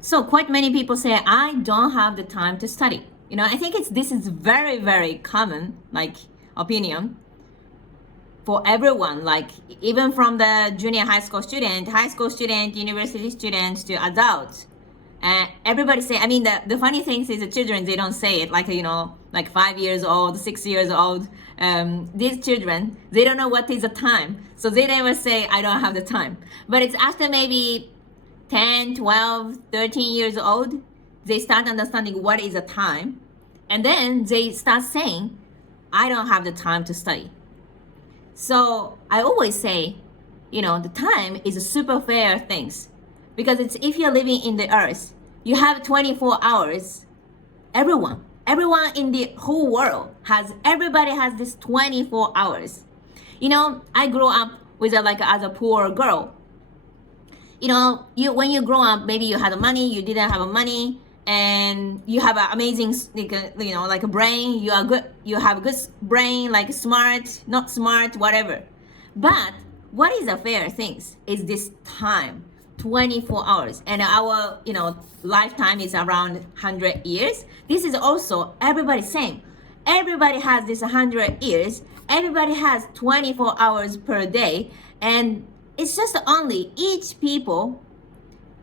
So quite many people say, I don't have the time to study. I think this is very, very common, like, opinion for everyone, like even from the junior high school student, university students to adults. Everybody say, the funny thing is the children, they don't say it, like, like 5 years old, 6 years old. These children, they don't know what is the time. So they never say, I don't have the time. But it's after maybe 10, 12, 13 years old, they start understanding what is a time. And then they start saying, I don't have the time to study. So I always say, the time is a super fair things. Because it's, if you're living in the earth, you have 24 hours. Everyone in the whole world everybody has this 24 hours. I grew up with as a poor girl. When you grow up, maybe you had money, you didn't have money, and you have an amazing, like a brain. You are good. You have a good brain, like smart, not smart, whatever. But what is a fair thing is this time, 24 hours, and our lifetime is around 100 years. This is also everybody same. Everybody has this 100 years. Everybody has 24 hours per day, and it's just only each people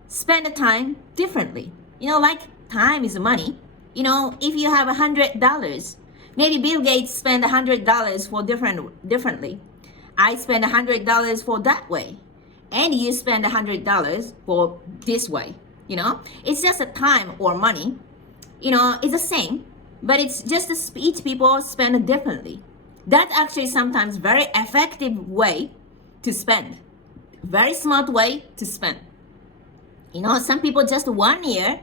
spend the time differently. Like time is money. If you have $100, maybe Bill Gates spend $100 for differently. I spend $100 for that way, and you spend $100 for this way. It's just a time or money. It's the same, but it's just each people spend it differently. That's actually sometimes very effective way to spend. Very smart way to spend. Some people just 1 year,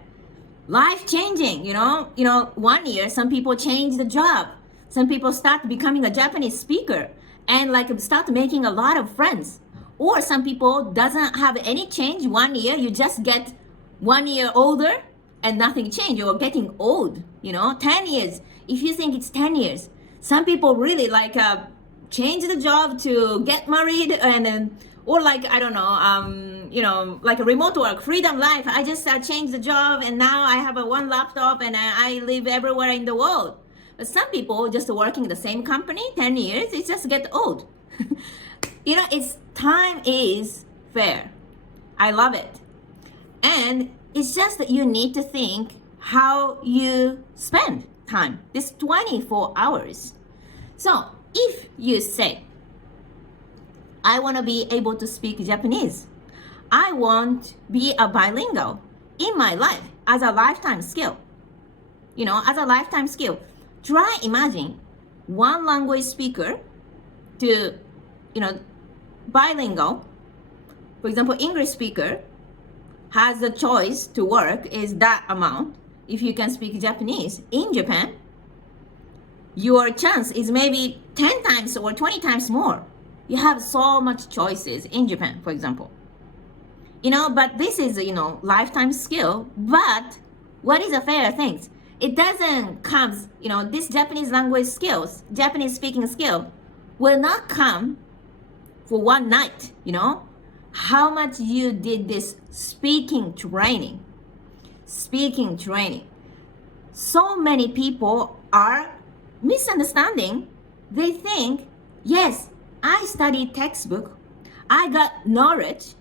life changing, 1 year, some people change the job. Some people start becoming a Japanese speaker and start making a lot of friends. Or some people doesn't have any change 1 year, you just get 1 year older and nothing changed. You're getting old, 10 years. If you think it's 10 years, some people really change the job to get married and or I don't know, like a remote work, freedom life. I just changed the job and now I have one laptop and I live everywhere in the world. But some people just working the same company 10 years, it just get old. It's time is fair. I love it. And it's just that you need to think how you spend time, this 24 hours. So if you say, I want to be able to speak Japanese, I want to be a bilingual in my life as a lifetime skill, try imagine one language speaker to, bilingual. For example, English speaker has the choice to work is that amount. If you can speak Japanese in Japan, your chance is maybe 10 times or 20 times more. You have so much choices in Japan, for example. But this is, lifetime skill. But what is a fair thing? It doesn't come, this Japanese language skills, Japanese speaking skill will not come for one night, How much you did this speaking training. So many people are misunderstanding. They think, yes, I studied textbook. I got knowledge.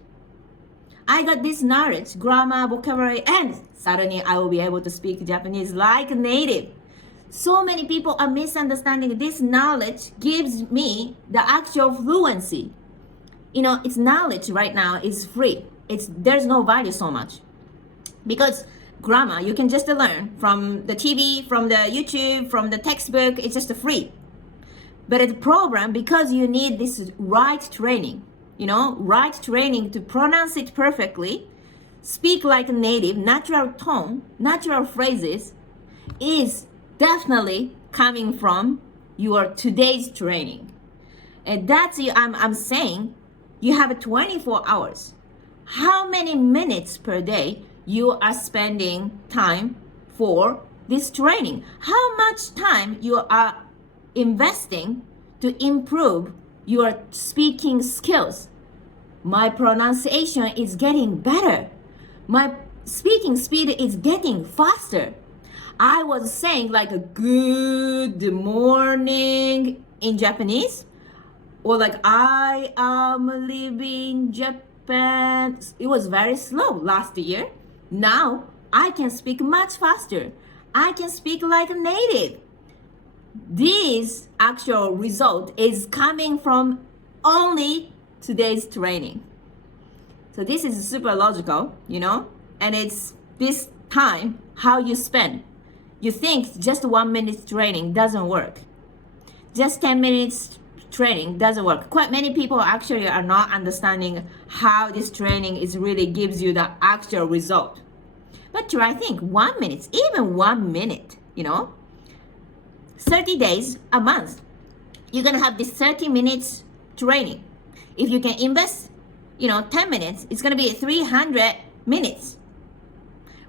I got this knowledge, grammar, vocabulary, and suddenly I will be able to speak Japanese like a native. So many people are misunderstanding this knowledge gives me the actual fluency. It's knowledge right now is free. There's no value so much. Because grammar, you can just learn from the TV, from the YouTube, from the textbook, it's just free. But at the program, because you need this right training, right training to pronounce it perfectly, speak like a native, natural tone, natural phrases, is definitely coming from your today's training. And that's, I'm saying, you have 24 hours. How many minutes per day you are spending time for this training? How much time you are investing to improve your speaking skills? My pronunciation is getting better. My speaking speed is getting faster. I was saying like a good morning in Japanese, or like I am living Japan. It was very slow last year. Now I can speak much faster. I can speak like a native. This actual result is coming from only today's training. So this is super logical, and it's this time how you spend. You think just 1 minute training doesn't work. Just 10 minutes training doesn't work. Quite many people actually are not understanding how this training is really gives you the actual result. But try think 1 minute, even 1 minute, 30 days a month. You're gonna have this 30 minutes training. If you can invest, 10 minutes, it's gonna be 300 minutes.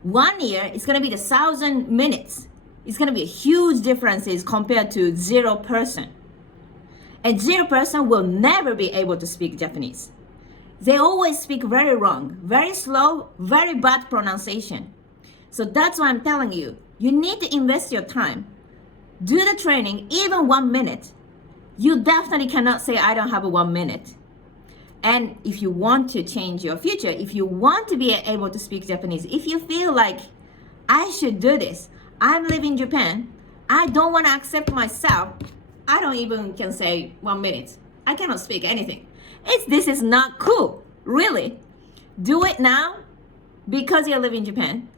1 year, it's gonna be 1,000 minutes. It's gonna be a huge differences compared to 0%. And 0% will never be able to speak Japanese. They always speak very wrong, very slow, very bad pronunciation. So that's why I'm telling you, you need to invest your time. Do the training, even 1 minute. You definitely cannot say, I don't have a 1 minute. And if you want to change your future, if you want to be able to speak Japanese, if you feel like, I should do this, I'm living in Japan, I don't want to accept myself, I don't even can say 1 minute. I cannot speak anything. This is not cool, really. Do it now because you're living in Japan.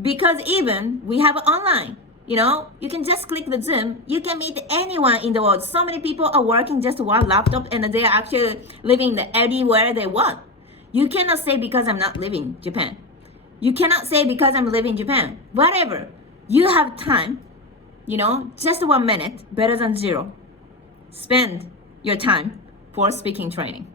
Because even we have online, you can just click the Zoom. You can meet anyone in the world. So many people are working just one laptop and they are actually living anywhere they want. You cannot say because I'm not living in Japan. You cannot say because I'm living in Japan. Whatever. You have time, just 1 minute, better than 0. Spend your time for speaking training.